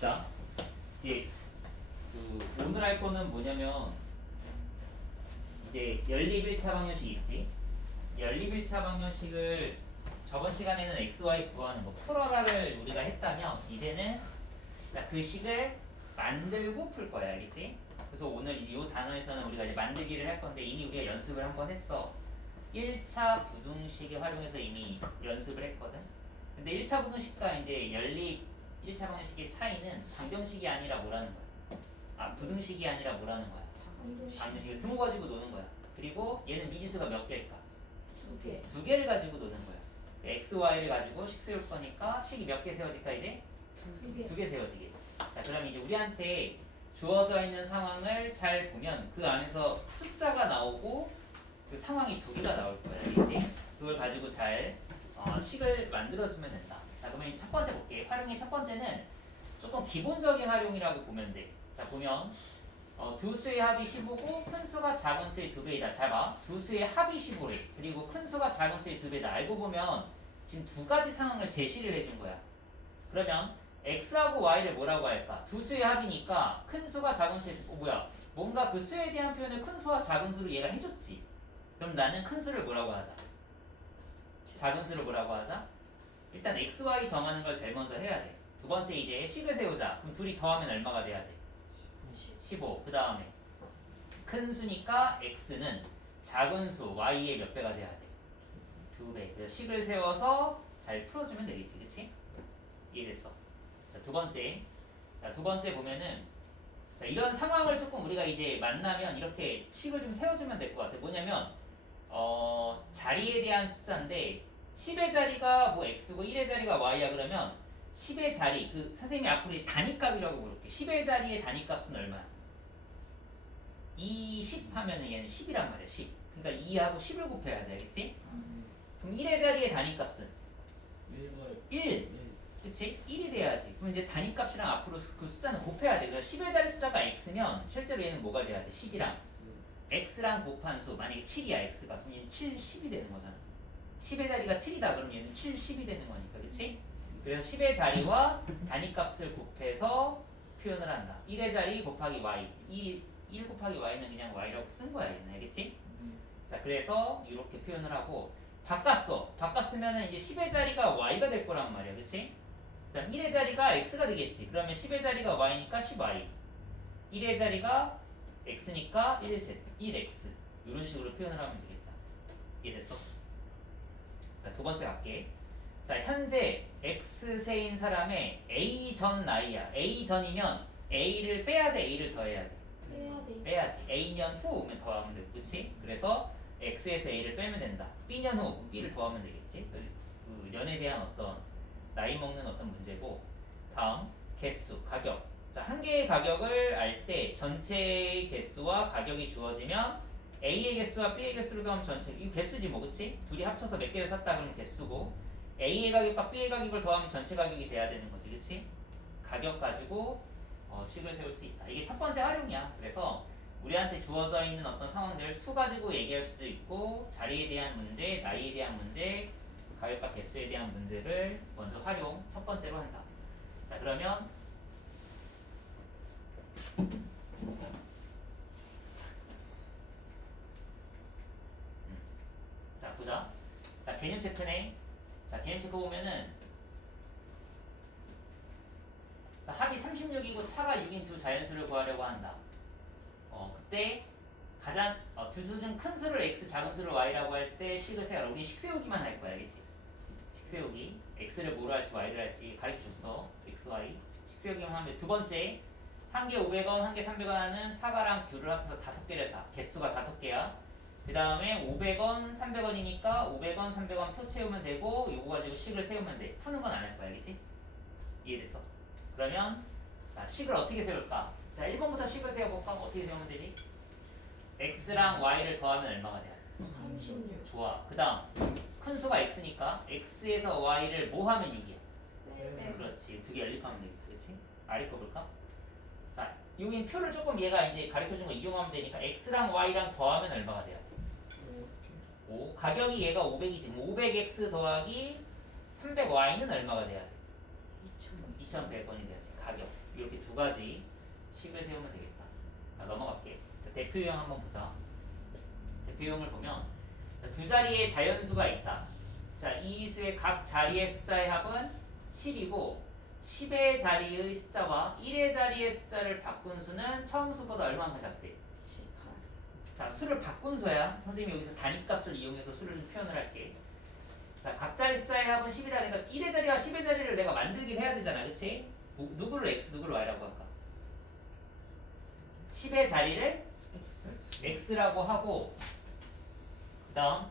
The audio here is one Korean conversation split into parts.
봅시다. 이제 오늘 할 거는 뭐냐면 이제 연립 1차 방정식 있지. 연립 1차 방정식을 저번 시간에는 x, y 구하는 거 풀어라를 우리가 했다면 이제는 자, 그 식을 만들고 풀 거야, 알겠지? 그래서 오늘 이 단어에서는 우리가 이제 만들기를 할 건데 이미 우리가 연습을 한번 했어. 1차 부등식을 활용해서 이미 연습을 했거든. 근데 1차 부등식과 이제 연립 1차 방정식의 차이는 방정식이 아니라 뭐라는 거야? 아, 부등식이 아니라 뭐라는 거야? 방정식을 등 가지고 노는 거야. 그리고 얘는 미지수가 몇 개일까? 두 개를 가지고 노는 거야. x, y를 가지고 식 세울 거니까 식이 몇 개 세워질까 이제? 두 개 세워지겠지. 자, 그럼 이제 우리한테 주어져 있는 상황을 잘 보면 그 안에서 숫자가 나오고 그 상황이 두 개가 나올 거야, 알겠지? 그걸 가지고 잘 식을 만들어주면 된다. 자, 그러면 이제 첫 번째 볼게. 활용의 첫 번째는 조금 기본적인 활용이라고 보면 돼. 자, 보면 두 수의 합이 15고 큰 수가 작은 수의 2배이다. 잘 봐. 두 수의 합이 15래. 그리고 큰 수가 작은 수의 2배다. 알고 보면 지금 두 가지 상황을 제시를 해준 거야. 그러면 x하고 y를 뭐라고 할까? 두 수의 합이니까 큰 수가 작은 수의 뭐야? 뭔가 그 수에 대한 표현을 큰 수와 작은 수로 얘가 해줬지. 그럼 나는 큰 수를 뭐라고 하자? 작은 수를 뭐라고 하자? 일단 x, y 정하는 걸 제일 먼저 해야 돼. 두 번째 이제 식을 세우자. 그럼 둘이 더하면 얼마가 돼야 돼? 15. 그 다음에 큰 수니까 x는 작은 수 y의 몇 배가 돼야 돼? 2배. 그래서 식을 세워서 잘 풀어주면 되겠지, 그치? 이해됐어? 자, 두 번째. 자, 두 번째 보면은 자, 이런 상황을 조금 우리가 이제 만나면 이렇게 식을 좀 세워주면 될 것 같아. 뭐냐면 자리에 대한 숫자인데 10의 자리가 뭐 x고 1의 자리가 y야 그러면 10의 자리, 그 선생님이 앞으로 단위값이라고 부를게. 10의 자리의 단위값은 얼마야? 2, 10 하면은 얘는 10이란 말이야, 10. 그러니까 2하고 10을 곱해야 돼, 알겠지? 그럼 1의 자리의 단위값은? 1. 그치? 1이 돼야지. 그럼 이제 단위값이랑 앞으로 그 숫자는 곱해야 돼. 그래서 10의 자리 숫자가 x면 실제로 얘는 뭐가 돼야 돼? 10이랑 x랑 곱한 수. 만약에 7이야, x가. 그럼 얘는 7, 10이 되는 거잖아. 10의 자리가 7이다. 그럼 얘는 7, 10이 되는 거니까. 그치? 그래서 10의 자리와 단위값을 곱해서 표현을 한다. 1의 자리 곱하기 y. 1 곱하기 y는 그냥 y라고 쓴 거야, 얘는. 알겠지? 자, 그래서 이렇게 표현을 하고 바꿨어. 바꿨으면은 이제 10의 자리가 y가 될 거란 말이야. 그치? 그 다음 1의 자리가 x가 되겠지. 그러면 10의 자리가 y니까 10y. 1의 자리가 x니까 1x. 이런 식으로 표현을 하면 되겠다. 이해됐어? 자, 두 번째 갈게. 자, 현재 x세인 사람의 a 전 나이야. a 전이면 a를 빼야 돼, a를 더해야 돼. 빼야지. a년 후 오면 더하면 돼. 그치? 그래서 x에서 a를 빼면 된다. b년 후 b를 더하면 되겠지. 그 년에 대한 어떤 나이 먹는 어떤 문제고. 다음 개수, 가격. 자, 한 개의 가격을 알 때 전체의 개수와 가격이 주어지면 a의 개수와 b의 개수를 더하면 전체. 이거 개수지 뭐, 그치? 둘이 합쳐서 몇 개를 샀다 그러면 개수고 a의 가격과 b의 가격을 더하면 전체 가격이 돼야 되는 거지, 그치? 가격 가지고 식을 세울 수 있다. 이게 첫 번째 활용이야. 그래서 우리한테 주어져 있는 어떤 상황들 수 가지고 얘기할 수도 있고 자리에 대한 문제, 나이에 대한 문제, 가격과 개수에 대한 문제를 먼저 활용 첫 번째로 한다. 자, 그러면 자, 보자. 자, 개념 체크네. 자, 개념 체크 보면은 자, 합이 36이고 차가 6인 두 자연수를 구하려고 한다. 그때 가장 두 수 중 큰 수를 x, 작은 수를 y라고 할 때 식을 세워라. 우리 식 세우기만 할 거야, 알겠지? 식 세우기. x를 뭐로 할지 y를 할지 가르쳐줬어. x, y. 식 세우기만 하면 두 번째 한 개 500원, 한 개 300원 하는 사과랑 귤을 합해서 5개를 사. 개수가 5개야. 그 다음에 500원, 300원이니까 500원, 300원 표 채우면 되고 요거 가지고 식을 세우면 돼. 푸는 건 안 할 거야, 알겠지? 이해됐어? 그러면 자, 식을 어떻게 세울까? 자, 1번부터 식을 세워볼까? 어떻게 세우면 되지? x랑 y를 더하면 얼마가 돼야 돼? 36. 좋아. 그 다음 큰 수가 x니까 x에서 y를 뭐 하면 6이야? 네. 그렇지. 두 개 연립하면 되겠다. 그렇지? 아래 거 볼까? 자, 여기 표를 조금 얘가 이제 가르쳐준 거 이용하면 되니까 x랑 y랑 더하면 얼마가 돼야 돼? 5. 가격이 얘가 500이지. 500x 더하기 300y는 얼마가 돼야 돼? 2000. 2,100원이 돼야지. 가격. 이렇게 두 가지 식을 세우면 되겠다. 자, 넘어갈게. 자, 대표 유형 한번 보자. 대표 유형을 보면 두 자리의 자연수가 있다. 자, 이 수의 각 자리의 숫자의 합은 10이고 10의 자리의 숫자와 1의 자리의 숫자를 바꾼 수는 처음 수보다 얼마만큼 작대? 18. 자, 수를 바꾼 수야. 선생님이 여기서 단위값을 이용해서 수를 표현을 할게. 자, 각 자리 숫자의 합은 10이다. 그러니까 1의 자리와 10의 자리를 내가 만들긴 해야 되잖아. 그치? 누구를 x, 누구를 y라고 할까? 10의 자리를 x라고 하고 그 다음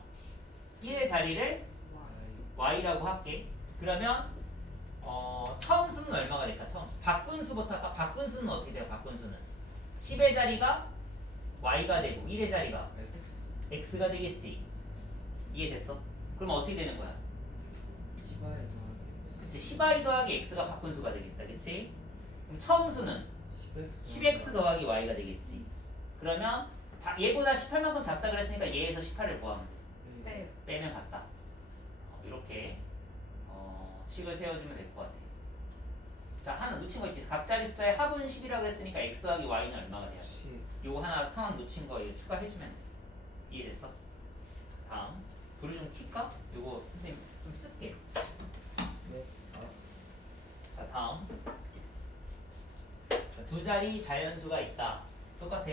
1의 자리를 y라고 할게. 그러면 처음 수는 얼마가 될까? 처음 수. 바꾼 수부터 할까? 바꾼 수는 어떻게 돼요? 바꾼 수는 10의 자리가 y가 되고 1의 자리가 x가 되겠지. 이해됐어? 그럼 어떻게 되는 거야? 10i 더하기 그치, 10i 더하기 x가 바꾼 수가 되겠다. 그치? 그럼 처음 수는 10x 더하기 y가 되겠지. 그러면 얘보다 18만큼 작다 그랬으니까 얘에서 18을 구하면 돼. 네. 빼면 같다. 이렇게 식을 세워주면 될 것 같아. 자, 하나 놓친 거 있지. 각자리 숫자의 합은 10이라고 했으니까 x 더하기 y는 얼마가 돼야 돼? 10 요거 하나 상황 놓친 거 이거 추가해주면 돼. 이해됐어? 다음 불을 좀 킬까? 요거 선생님 좀 쓸게. 네. 자, 다음 자, 두 자리 자연수가 있다. 똑같아.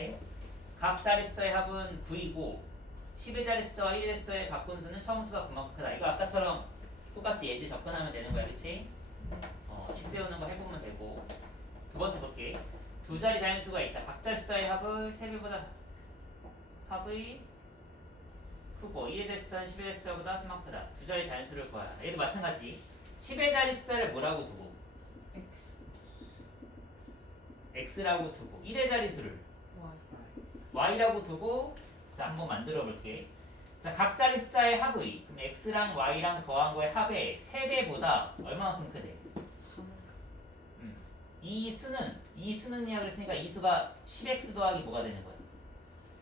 각 자리 숫자의 합은 9이고 10의 자리 숫자와 1의 숫자의 바꾼 수는 처음 수가 그만큼 크다. 이거 아까처럼 똑같이 예제 접근하면 되는 거야. 그치? 식 세우는 거 해보면 되고. 두 번째 볼게. 두 자리 자연수가 있다. 각 자리 숫자의 합의 3배보다 합의 크고 1의 자리 숫자는 10의 자리 숫자보다 그만큼 크다. 두 자리 자연수를 구하라. 얘도 마찬가지. 10의 자리 숫자를 뭐라고 두고? x라고 두고 1의 자리 수를 y라고 두고 자, 한번 만들어 볼게. 자, 각 자리 숫자의 합의 그럼 x랑 y랑 더한 거의 합의 3배보다 얼마만큼 크대? 이 수는이라고 그랬으니까 이 수가 10x 더하기 뭐가 되는 거야?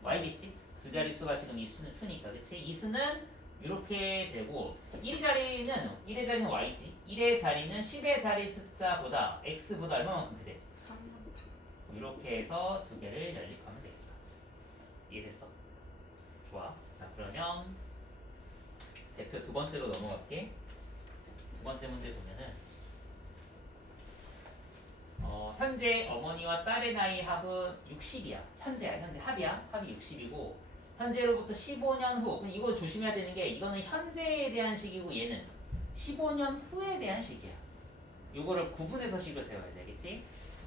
y겠지? 두 자리 수가 지금 이 수니까 그치? 이 수는 이렇게 되고 1의 자리는 y지. 1의 자리는 10의 자리 숫자보다 x보다 얼마만큼 크대? 3. 이렇게 해서 두 개를 연립하면 되겠다. 이해됐어? 좋아. 자, 그러면 대표 두 번째로 넘어갈게. 두 번째 문제 보면은 현재 어머니와 딸의 나이 합은 60이야. 현재 합이야. 합이 60이고 현재로부터 15년 후. 그럼 이거 조심해야 되는 게 이거는 현재에 대한 식이고 얘는 15년 후에 대한 식이야. 이거를 구분해서 식을 세워야 되겠지?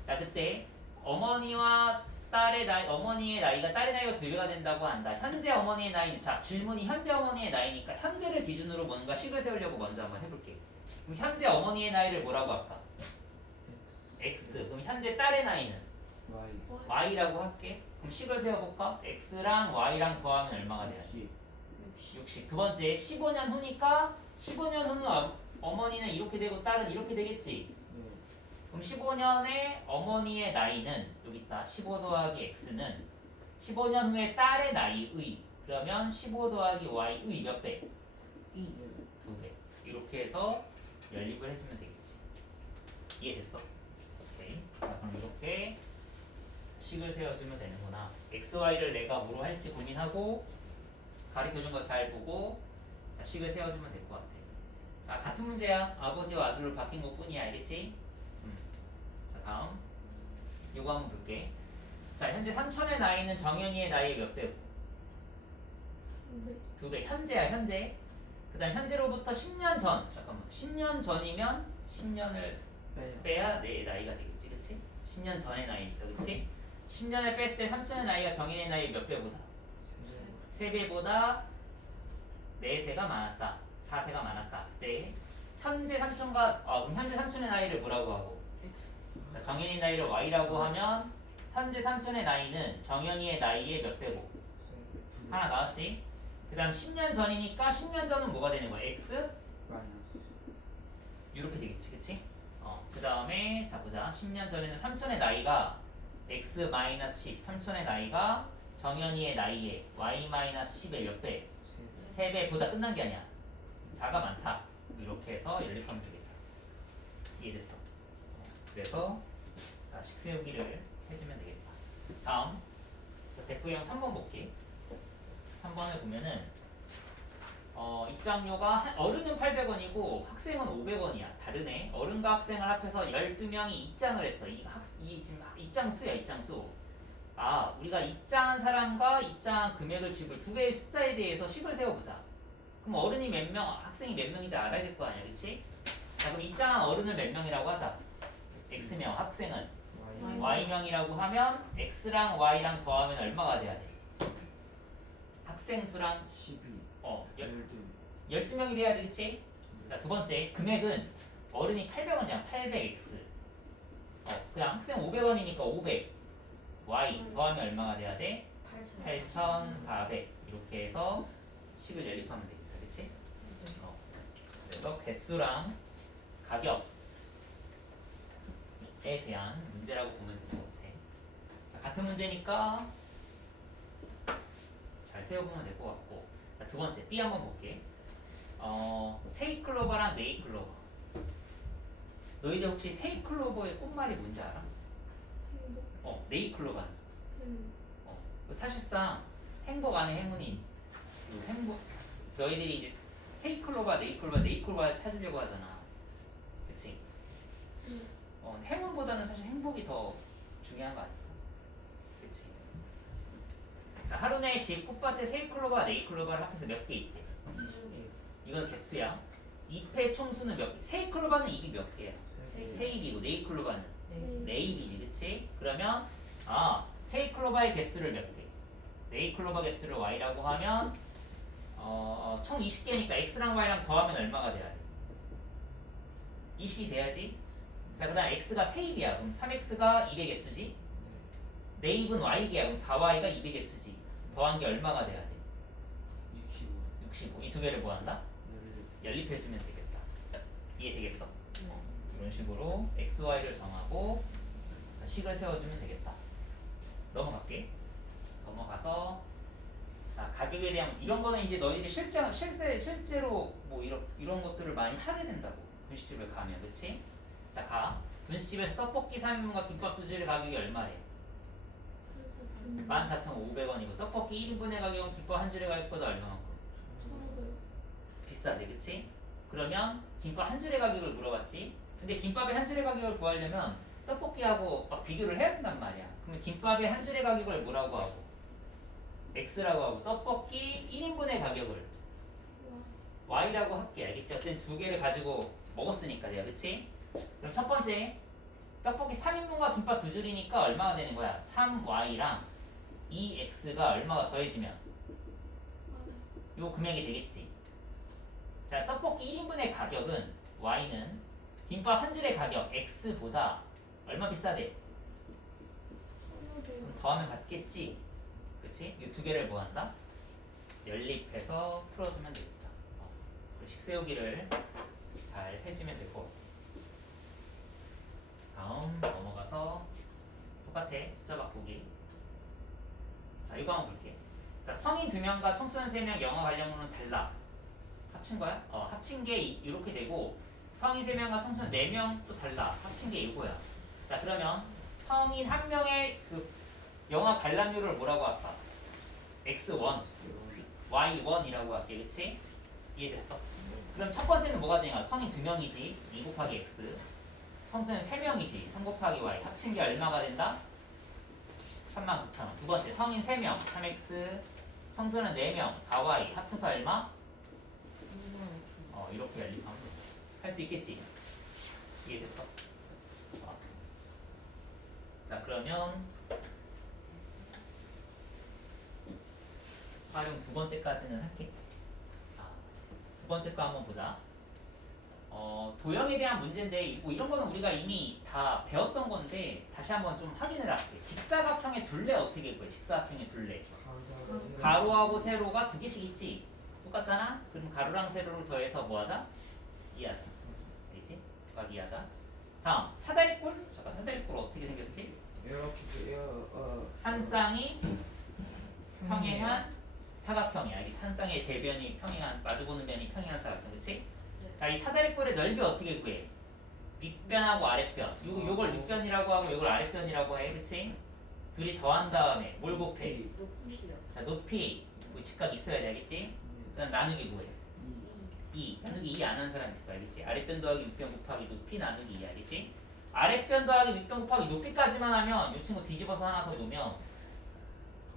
자, 그때 어머니와 딸의 나이, 어머니의 나이가 딸의 나이가 2배가 된다고 한다. 현재 어머니의 나이, 자, 질문이 현재 어머니의 나이니까 현재를 기준으로 뭔가 식을 세우려고 먼저 한번 해볼게. 그럼 현재 어머니의 나이를 뭐라고 할까? x. 그럼 현재 딸의 나이는 y y라고 할게. 그럼 식을 세워볼까? x랑 y랑 더하면 얼마가 돼야 돼? 10 60. 두 번째, 15년 후니까 15년 후는 어머니는 이렇게 되고 딸은 이렇게 되겠지. 네. 그럼 15년의 어머니의 나이는 여기 있다. 15 더하기 x는 15년 후에 딸의 나이의 그러면 15 더하기 y의 몇 배? 2배. 이렇게 해서 연립을 해주면 되겠지. 이해됐어? 오케이. 자, 그럼 이렇게 식을 세워주면 되는구나. x, y를 내가 뭐로 할지 고민하고 가르쳐준 거 잘 보고 식을 세워주면 될 것 같아. 자, 같은 문제야. 아버지와 아들로 바뀐 것 뿐이야. 알겠지? 자, 다음 이거 한번 볼게. 자, 현재 삼촌의 나이는 정연이의 나이의 몇 배고? 2배. 현재야, 현재. 그 다음 현재로부터 10년 전. 잠깐만. 10년 전이면 10년을 빼요 빼야 내 나이가 되겠지. 그치? 10년 전의 나이니까. 그치? 10년을 뺐을 때 삼촌의 나이가 정연의 나이 몇 배보다? 3배보다 4세가 많았다. 4세가 많았다. 그때 현재 삼촌과 그럼 현재 삼촌의 나이를 뭐라고 하고? 자, 정연이 나이를 y라고 하면 현재 삼촌의 나이는 정연이의 나이의 몇 배고? 하나 나왔지? 그 다음 10년 전이니까 10년 전은 뭐가 되는 거야? x? 마이너스 이렇게 되겠지. 그치? 그 다음에 자 보자. 10년 전에는 삼촌의 나이가 x-10 삼촌의 나이가 정연이의 나이에 y-10의 몇 배? 3배보다 끝난 게 아니야. 4가 많다. 이렇게 해서 연립하면 되겠다. 이해됐어? 그래서 식 세우기를 해주면 되겠다. 다음 자 대표형 3번 볼게. 3번을 보면은 입장료가 어른은 800원이고 학생은 500원이야. 다르네. 어른과 학생을 합해서 12명이 입장을 했어. 이 지금 입장수야, 입장수. 아, 우리가 입장한 사람과 입장한 금액을 지불 두 개의 숫자에 대해서 식을 세워보자. 그럼 어른이 몇 명, 학생이 몇 명인지 알아야 될 거 아니야, 그치? 자, 그럼 입장한 어른을 몇 명이라고 하자. X명, 학생은 Y명이라고 하면 X랑 Y랑 더하면 얼마가 돼야 돼? 학생 수랑 12 12 12명이 돼야지, 그치? 자, 두 번째, 금액은 어른이 800원이야, 800X. 그냥 학생 500원이니까 500. Y 더하면 얼마가 돼야 돼? 8,400. 이렇게 해서 식을 연립하면 되겠다, 그치? 그래서 개수랑 가격에 대한 문제라고 보면 될 것 같아. 자, 같은 문제니까 잘 세워보면 될 것 같고. 자, 두 번째, B 한번 볼게. 세이클로버랑 네이클로버. 너희들 혹시 세이클로버의 꽃말이 뭔지 알아? 네이클로버는. 사실상 행복 안에 행운인. 행복. 너희들이 이제 세이클로버, 네이클로버 찾으려고 하잖아. 그치? 행운보다는 사실 행복이 더 중요한 거 아닐까? 그치? 자, 하루 내에 집 꽃밭에 세이클로버, 네이클로버를 합해서 몇 개 있대? 이건 개수야. 잎의 총수는 몇 개? 세이클로버는 잎이 몇 개야? 세 잎이고 네이클로버는 네 잎이지, 그치? 그러면 세이클로버의 개수를 몇 개? 네이클로버 개수를 y라고 하면 총 20개니까 x랑 y랑 더하면 얼마가 돼야 돼? 20이 돼야지. 자, 그 다음 x가 세 잎이야. 그럼 3x가 200 개수지? 네 잎은 y개야. 그럼 4y가 200 개수지. 더한 게 얼마가 돼야 돼? 65. 이 두 개를 뭐 한다? 연립해주면 되겠다. 이해되겠어? 이런 식으로 x, y를 정하고 식을 세워주면 되겠다. 넘어갈게. 넘어가서 자, 가격에 대한 이런 거는 이제 너희들이 실제로 뭐 이런 것들을 많이 하게 된다고. 분식집을 가면, 그치? 자, 가. 분식집에서 떡볶이 3인분과 김밥 2줄의 가격이 얼마래? 14,500원이고 떡볶이 1인분의 가격은 김밥 한 줄의 가격보다 얼마만큼? 비싸대, 그치? 그러면 김밥 한 줄의 가격을 물어봤지? 근데 김밥의 한 줄의 가격을 구하려면 떡볶이하고 막 비교를 해야 된단 말이야. 그러면 김밥의 한 줄의 가격을 뭐라고 하고? X라고 하고 떡볶이 1인분의 가격을 Y라고 할게. 알겠지? 어쨌든 두 개를 가지고 먹었으니까 내가, 그치? 그럼 첫 번째 떡볶이 3인분과 김밥 2줄이니까 얼마가 되는 거야? 3Y랑 2X가 얼마가 더해지면 요 금액이 되겠지. 자, 떡볶이 1인분의 가격은 Y는 김밥 한 줄의 가격 X보다 얼마 비싸대? 그럼 더하면 같겠지? 그치? 이 두 개를 뭐 한다? 연립해서 풀어주면 되겠다. 식 세우기를 잘 해주면 될 것 같아. 다음 넘어가서 똑같아. 숫자 바꾸기. 자, 이거 한번 볼게. 자, 성인 2명과 청소년 3명 영어 관련문은 달라. 합친 거야? 합친 게 이렇게 되고 성인 3명과 청소년 4명 또 달라. 합친 게 이거야. 자, 그러면 성인 1명의 그 영화 관람료를 뭐라고 할까? X1, Y1이라고 할게, 그치? 이해됐어? 그럼 첫 번째는 뭐가 되냐? 성인 2명이지, 2 곱하기 X. 청소년 3명이지, 3 곱하기 Y. 합친 게 얼마가 된다? 39,000원. 두 번째, 성인 3명, 3X. 청소년 4명, 4Y. 합쳐서 얼마? 이렇게 연립하면 돼. 할 수 있겠지? 이해됐어? 자, 그러면 활용 두 번째까지는 할게. 자, 두 번째 거 한번 보자. 도형에 대한 문제인데 뭐 이런 거는 우리가 이미 다 배웠던 건데 다시 한번 좀 확인을 할게. 직사각형의 둘레 어떻게 구해? 직사각형의 둘레. 가로하고 세로가 두 개씩 있지? 똑같잖아? 그럼 가로랑 세로를 더해서 뭐 하자? 이하자. 알겠지? 각 이하자. 다음 사다리꼴. 잠깐, 사다리꼴 어떻게 생겼지? 한 쌍이 평행한 사각형이야. 한 쌍의 대변이 평행한, 마주보는 변이 평행한 사각형, 그렇지? 자, 이 사다리꼴의 넓이 어떻게 구해? 윗변하고 아랫변. 요걸 그럼 이걸 아랫변이라고 해, 그치? 둘이 더한 다음에 뭘 곱해? 높이요. 자, 높이 뭐 직각 있어야 돼, 알겠지? 그럼 나누기 뭐해? 2. 나누기 2 안 하는 사람 있어, 알겠지? 아랫변 더하기 윗변 곱하기 높이 나누기 2, 알겠지? 아랫변 더하기 윗변 곱하기 높이까지만 하면 이 친구 뒤집어서 하나 더 놓으면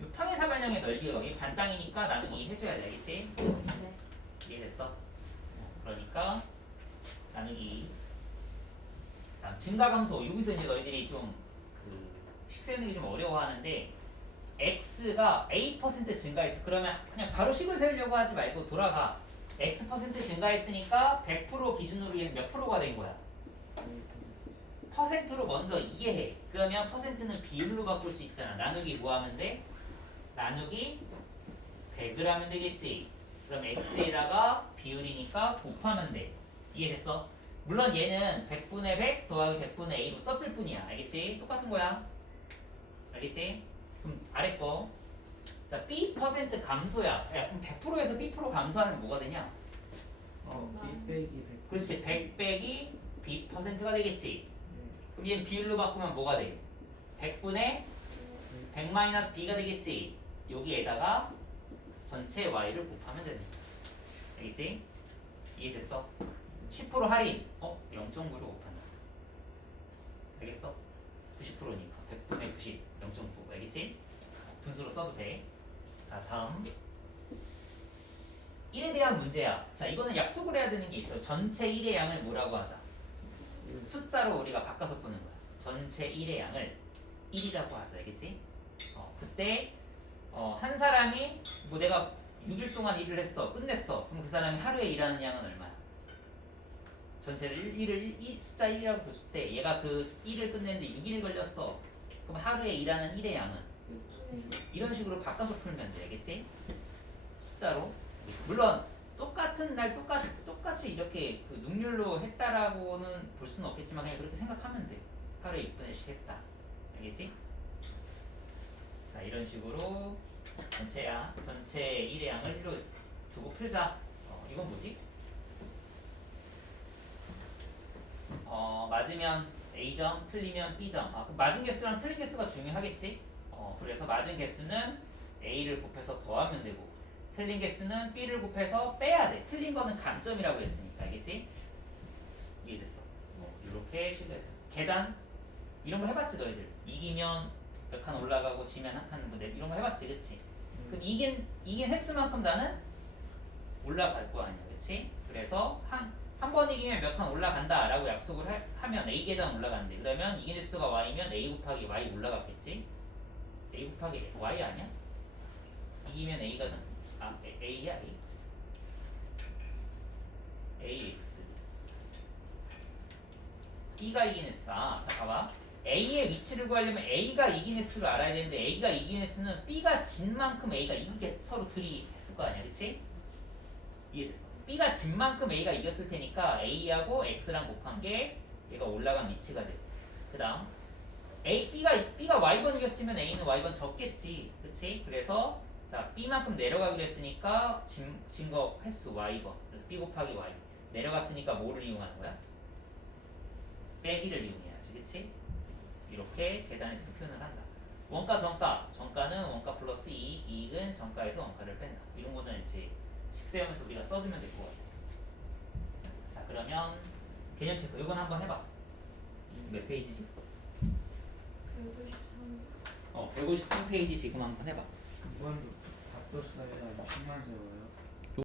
이 평행사변형의 넓이가 여기 반땅이니까 나누기 2 해줘야 돼, 알겠지? 네. 이해됐어? 그러니까 나누기 2. 다음 증가감소. 여기서 이제 너희들이 좀 그 식세우는 게 좀 어려워하는데 x가 a% 증가했어. 그러면 그냥 바로 식을 세우려고 하지 말고 돌아가. x% 증가했으니까 100% 기준으로 얘는 몇 프로가 된 거야? 퍼센트로 먼저 이해해. 그러면 퍼센트는 비율로 바꿀 수 있잖아. 나누기 뭐 하면 돼? 나누기 100을 하면 되겠지. 그럼 x에다가 비율이니까 곱하면 돼. 이해됐어? 물론 얘는 100분의 100 더하기 100분의 a로 썼을 뿐이야. 알겠지? 똑같은 거야. 알겠지? 그럼 아래 거. 자, b% 감소야. 야, 그럼 100%에서 b% 감소하면 뭐가 되냐? B 빼기 100. 그렇지. 100 빼기 b%가 되겠지. 그럼 얘는 비율로 바꾸면 뭐가 돼? 100분의 100 마이너스 b가 되겠지. 여기에다가 전체 y를 곱하면 되는 거야. 알겠지? 이해됐어? 10% 할인. 0.9를 곱한다. 알겠어? 90%니까 100분의 90, 0.9. 알겠지? 분수로 써도 돼. 자, 다음 1에 대한 문제야. 자, 이거는 약속을 해야 되는 게 있어요. 전체 1의 양을 뭐라고 하자? 숫자로 우리가 바꿔서 푸는 거야. 전체 1의 양을 1이라고 하자. 알겠지? 그때 한 사람이 뭐 내가 6일 동안 일을 했어. 끝냈어. 그럼 그 사람이 하루에 일하는 양은 얼마야? 전체를 1을 숫자 1이라고 뒀을 때 얘가 그 1을 끝냈는데 6일 걸렸어. 그럼 하루에 일하는 1의 양은 이런 식으로 바꿔서 풀면 돼. 알겠지? 숫자로. 물론 똑같은 날 똑같이 이렇게 그 능률로 했다라고는 볼 수는 없겠지만 그냥 그렇게 생각하면 돼. 하루에 6분의씩 했다. 알겠지? 자, 이런 식으로 전체 1의 양을 1로 두고 풀자. 이건 뭐지? 맞으면 A점, 틀리면 B점. 그럼 맞은 개수랑 틀린 개수가 중요하겠지? 그래서 맞은 개수는 A를 곱해서 더하면 되고 틀린 개수는 B를 곱해서 빼야 돼. 틀린 거는 감점이라고 했으니까. 알겠지? 이해됐어? 이렇게 시도해서 계단 이런 거 해봤지 너희들? 이기면 몇 칸 올라가고 지면 한 칸 뭐 이런 거 해봤지, 그치? 그럼 이긴 횟수만큼 나는 올라갈 거 아니야, 그치? 그래서 한 번 이기면 몇 칸 올라간다 라고 약속을 하면 A 계단 올라간대. 그러면 이긴 횟수가 Y면 A 곱하기 Y 올라갔겠지? A 곱하기 Y 아니야? 이기면 A가 A야 A? AX B가 이긴 횟수. 자, 봐봐. A의 위치를 구하려면 A가 이긴 횟수를 알아야 되는데 A가 이긴 횟수는 B가 진 만큼 A가 이기게 서로 둘이 했을 거 아니야, 그치? 이해됐어? B가 진 만큼 A가 이겼을 테니까 A하고 X랑 곱한 게 얘가 올라간 위치가 돼. 그 다음 B가 Y번 이겼으면 A는 Y번 적겠지, 그치? 그래서 자, B만큼 내려가기로 했으니까 진 거 횟수 Y번. 그래서 B 곱하기 Y. 내려갔으니까 뭐를 이용하는 거야? 빼기를 이용해야지, 그치? 이렇게 계단에 표현을 한다. 원가, 정가는 원가 플러스 이익, 이익은 정가에서 원가를 뺀다. 이런 거는 이제 식세하면서 우리가 써주면 될 것 같아. 자, 그러면 개념 체크. 이건 한번 해봐. 몇 페이지지? 153. 153페이지 지금 한번 해봐. 이번 답도 써야 10만 세워요.